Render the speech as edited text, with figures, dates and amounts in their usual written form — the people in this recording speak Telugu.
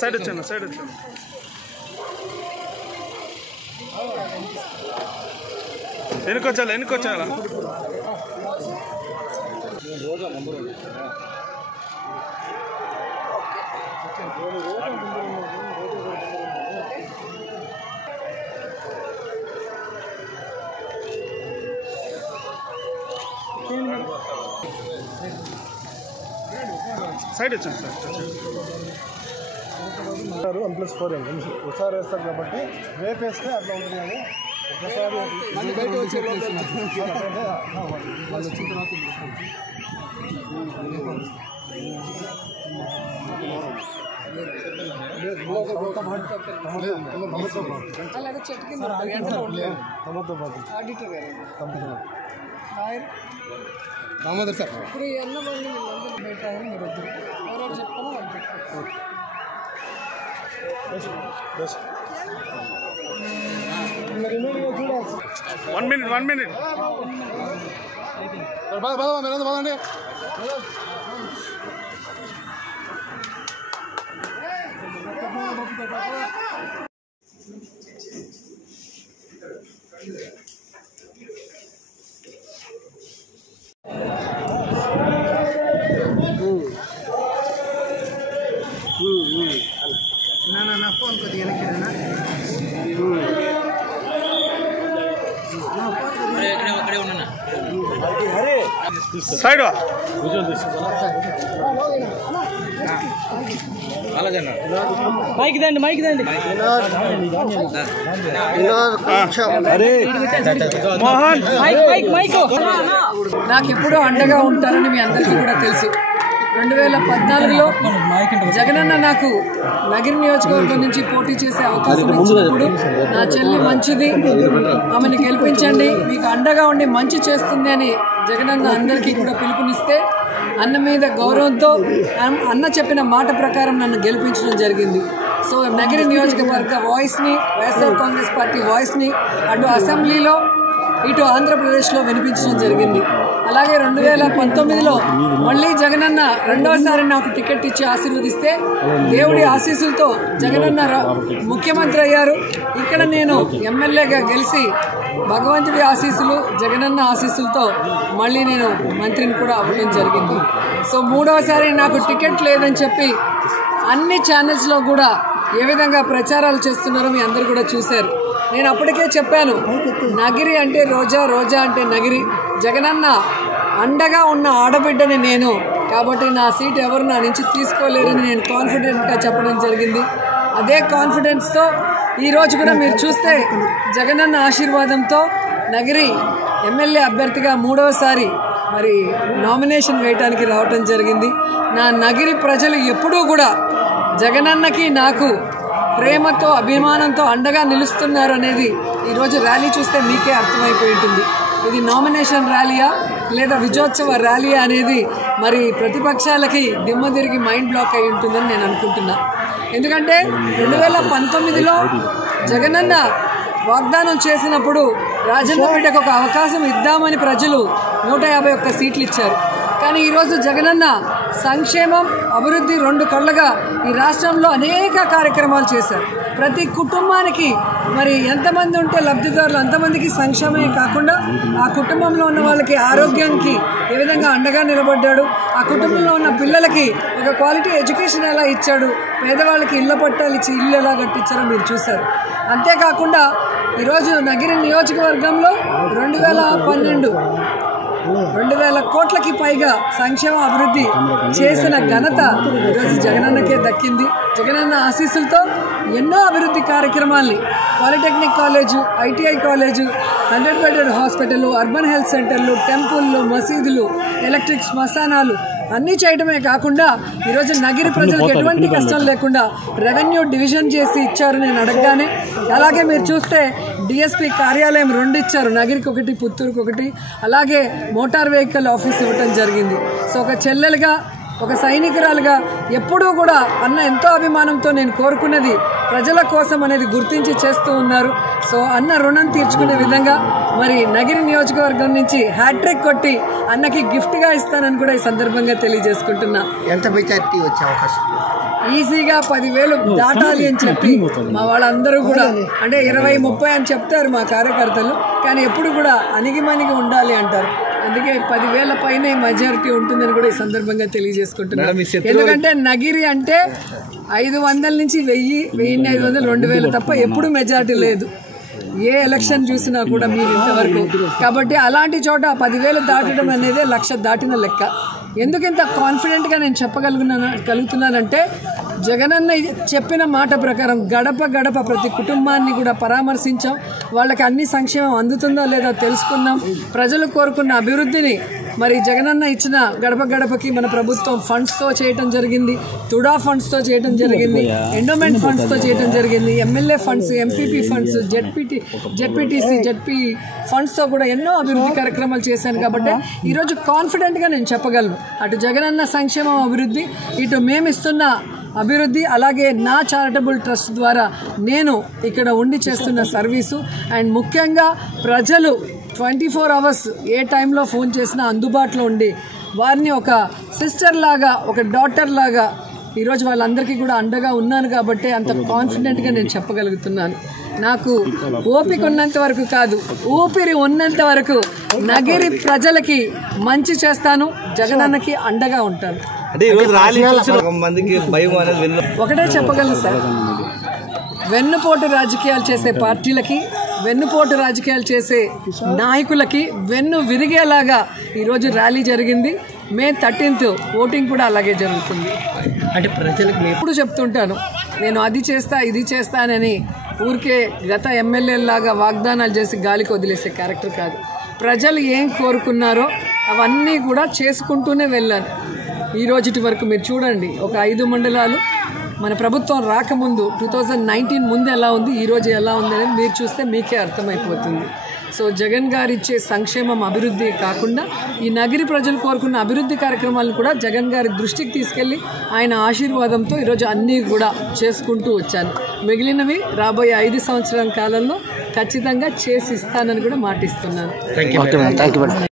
సైడ్ వచ్చాను వెనుకొచ్చాలా సైడ్ వచ్చాను సార్ 1+4 ఒకసారి వేస్తారు కాబట్టి రేపు వేస్తే అట్లా ఉంటుంది కానీ దామోదర్ సార్ ఇప్పుడు ఎన్నమంది పెట్టారు మీరు ఎవరో చెప్తాను వన్ మినిట్ బాగుండి నా ఫోన్ కొద్దిగా వెనక్కినా సైడ్ మైక్ దండి మోహన్ నాకు ఎప్పుడూ అండగా ఉంటారని మీ అందరికీ కూడా తెలుసు. 2014లో జగనన్న నాకు నగిరి నియోజకవర్గం నుంచి పోటీ చేసే అవకాశం ఇచ్చినప్పుడు నా చెల్లి మంచిది, ఆమెను గెలిపించండి, మీకు అండగా ఉండి మంచి చేస్తుంది అని జగనన్న అందరికీ కూడా పిలుపునిస్తే అన్న మీద గౌరవంతో అన్న చెప్పిన మాట ప్రకారం నన్ను గెలిపించడం జరిగింది. సో నగిరి నియోజకవర్గ వాయిస్ని, వైఎస్ఆర్ కాంగ్రెస్ పార్టీ వాయిస్ని అటు అసెంబ్లీలో ఇటు ఆంధ్రప్రదేశ్లో వినిపించడం జరిగింది. అలాగే 2019లో మళ్ళీ జగనన్న రెండవసారి నాకు టికెట్ ఇచ్చి ఆశీర్వదిస్తే దేవుడి ఆశీస్సులతో జగనన్న ముఖ్యమంత్రి అయ్యారు. ఇక్కడ నేను ఎమ్మెల్యేగా గెలిచి భగవంతుడి ఆశీస్సులు, జగనన్న ఆశీస్సులతో మళ్ళీ నేను మంత్రిని కూడా అవ్వడం జరిగింది. సో మూడవసారి నాకు టికెట్ లేదని చెప్పి అన్ని ఛానల్స్లో కూడా ఏ విధంగా ప్రచారాలు చేస్తున్నారో మీ అందరూ కూడా చూశారు. నేను అప్పటికే చెప్పాను, నగిరి అంటే రోజా, రోజా అంటే నగిరి, జగనన్న అండగా ఉన్న ఆడబిడ్డని నేను, కాబట్టి నా సీట్ ఎవరు నా నుంచి తీసుకోలేరని నేను కాన్ఫిడెంట్గా చెప్పడం జరిగింది. అదే కాన్ఫిడెన్స్తో ఈరోజు కూడా మీరు చూస్తే జగనన్న ఆశీర్వాదంతో నగిరి ఎమ్మెల్యే అభ్యర్థిగా మూడవసారి మరి నామినేషన్ వేయడానికి రావటం జరిగింది. నా నగిరి ప్రజలు ఎప్పుడూ కూడా జగనన్నకి నాకు ప్రేమతో, అభిమానంతో అండగా నిలుస్తున్నారు అనేది ఈరోజు ర్యాలీ చూస్తే మీకే అర్థమైపోయి ఉంటుంది. ఇది నామినేషన్ ర్యాలీయా లేదా విజయోత్సవ ర్యాలీయా అనేది మరి ప్రతిపక్షాలకి దిమ్మ తిరిగి మైండ్ బ్లాక్ అయి ఉంటుందని నేను అనుకుంటున్నా. ఎందుకంటే 2019లో జగనన్న వాగ్దానం చేసినప్పుడు రాజన్న బిడ్డకు ఒక అవకాశం ఇద్దామని ప్రజలు 151 సీట్లు ఇచ్చారు. కానీ ఈరోజు జగనన్న సంక్షేమం, అభివృద్ధి రెండు కళ్ళగా ఈ రాష్ట్రంలో అనేక కార్యక్రమాలు చేశారు. ప్రతి కుటుంబానికి మరి ఎంతమంది ఉంటే లబ్ధిదారులు అంతమందికి సంక్షేమమే కాకుండా ఆ కుటుంబంలో ఉన్న వాళ్ళకి ఆరోగ్యానికి ఏ విధంగా అండగా నిలబడ్డాడు, ఆ కుటుంబంలో ఉన్న పిల్లలకి ఒక క్వాలిటీ ఎడ్యుకేషన్ ఎలా ఇచ్చాడు, పేదవాళ్ళకి ఇళ్ల పట్టాలు ఇచ్చి ఇల్లు ఎలా కట్టించారో మీరు చూశారు. అంతేకాకుండా ఈరోజు నగిరి నియోజకవర్గంలో 2000 కోట్లకి పైగా సంక్షేమ అభివృద్ధి చేసిన ఘనత ఈరోజు జగనన్నకే దక్కింది. జగనన్న ఆశీస్సులతో ఎన్నో అభివృద్ధి కార్యక్రమాల్ని polytechnic college, ITI college, 100 bedded hospital, urban health సెంటర్లు, టెంపుల్లు, మసీదులు, ఎలక్ట్రిక్ శ్మశానాలు అన్నీ చేయడమే కాకుండా ఈరోజు నగిరి ప్రజలకు ఎటువంటి కష్టం లేకుండా రెవెన్యూ డివిజన్ చేసి ఇచ్చారు నేను అడగగానే. అలాగే మీరు చూస్తే డిఎస్పీ కార్యాలయం 2 ఇచ్చారు, నగిరికి 1, పుత్తూరుకి 1. అలాగే మోటార్ వెహికల్ ఆఫీస్ ఇవ్వటం జరిగింది. సో ఒక చెల్లెలుగా ఒక సైనికురాలుగా ఎప్పుడూ కూడా అన్న ఎంతో అభిమానంతో నేను కోరుకున్నది ప్రజల కోసం అనేది గుర్తించి చేస్తూ ఉన్నారు. సో అన్న రుణం తీర్చుకునే విధంగా మరి నగిరి నియోజకవర్గం నుంచి హ్యాట్రిక్ కొట్టి అన్నకి గిఫ్ట్గా ఇస్తానని కూడా ఈ సందర్భంగా తెలియజేసుకుంటున్నా. ఎంత మెజారిటీ వచ్చే అవకాశం? ఈజీగా 10,000 దాటాలి అని చెప్పి మా వాళ్ళందరూ కూడా అంటే 20-30 అని చెప్తారు మా కార్యకర్తలు, కానీ ఎప్పుడు కూడా అణిగిమణిగి ఉండాలి అంటారు. అందుకే 10,000 పైనే మెజారిటీ ఉంటుందని కూడా ఈ సందర్భంగా తెలియజేసుకుంటున్నాను. ఎందుకంటే నగిరి అంటే 500 నుంచి 1000, 1500, 2000 తప్ప ఎప్పుడు మెజారిటీ లేదు ఏ ఎలక్షన్ చూసినా కూడా మీరు ఇంతవరకు. కాబట్టి అలాంటి చోట 10,000 దాటడం అనేది 1,00,000 దాటిన లెక్క. ఎందుకు ఇంత కాన్ఫిడెంట్గా నేను చెప్పగలుగుతున్నానంటే జగనన్న చెప్పిన మాట ప్రకారం గడప గడప ప్రతి కుటుంబాన్ని కూడా పరామర్శించాం. వాళ్ళకి అన్ని సంక్షేమం అందుతుందో లేదో తెలుసుకున్నాం. ప్రజలు కోరుకున్న అభివృద్ధిని మరి జగనన్న ఇచ్చిన గడప గడపకి మన ప్రభుత్వం ఫండ్స్తో చేయటం జరిగింది, తుడా ఫండ్స్తో చేయటం జరిగింది, ఎండోమెంట్ ఫండ్స్తో చేయటం జరిగింది, MLA funds, MPP funds, ZPTC, ZP ఫండ్స్తో కూడా ఎన్నో అభివృద్ధి కార్యక్రమాలు చేశాను. కాబట్టి ఈరోజు కాన్ఫిడెంట్గా నేను చెప్పగలను అటు జగనన్న సంక్షేమం అభివృద్ధి, ఇటు మేమిస్తున్న అభివృద్ధి, అలాగే నా చారిటబుల్ ట్రస్ట్ ద్వారా నేను ఇక్కడ ఉండి చేస్తున్న సర్వీసు. అండ్ ముఖ్యంగా ప్రజలు 24 hours ఏ టైంలో ఫోన్ చేసినా అందుబాటులో ఉండి వారిని ఒక సిస్టర్ లాగా, ఒక డాటర్ లాగా ఈరోజు వాళ్ళందరికీ కూడా అండగా ఉన్నాను. కాబట్టి అంత కాన్ఫిడెంట్గా నేను చెప్పగలుగుతున్నాను. నాకు ఓపిక ఉన్నంత వరకు కాదు, ఊపిరి ఉన్నంత వరకు నగిరి ప్రజలకి మంచి చేస్తాను, జగనన్నకి అండగా ఉంటాను. ఒకటే చెప్పగలను సార్, వెన్నుపోటు రాజకీయాలు చేసే పార్టీలకి, వెన్నుపోటు రాజకీయాలు చేసే నాయకులకి వెన్ను విరిగేలాగా ఈరోజు ర్యాలీ జరిగింది. మే 13th ఓటింగ్ కూడా అలాగే జరుగుతుంది. అంటే ప్రజలకు ఎప్పుడు చెప్తుంటాను, నేను అది చేస్తా ఇది చేస్తానని ఊరికే గత ఎమ్మెల్యేలాగా వాగ్దానాలు చేసి గాలికి వదిలేసే క్యారెక్టర్ కాదు. ప్రజలు ఏం కోరుకున్నారో అవన్నీ కూడా చేసుకుంటూనే వెళ్ళాను. ఈ రోజుటి వరకు మీరు చూడండి, ఒక 5 మండలాలు మన ప్రభుత్వం రాకముందు 2019 ముందు ఎలా ఉంది, ఈరోజు ఎలా ఉంది అనేది మీరు చూస్తే మీకే అర్థమైపోతుంది. సో జగన్ గారు ఇచ్చే సంక్షేమం అభివృద్ధి కాకుండా ఈ నగిరి ప్రజలు కోరుకున్న అభివృద్ధి కార్యక్రమాలను కూడా జగన్ గారి దృష్టికి తీసుకెళ్ళి ఆయన ఆశీర్వాదంతో ఈరోజు అన్నీ కూడా చేసుకుంటూ వచ్చాను. మిగిలినవి రాబోయే 5 సంవత్సరాల కాలంలో ఖచ్చితంగా చేసి ఇస్తానని కూడా మాటిస్తున్నాను.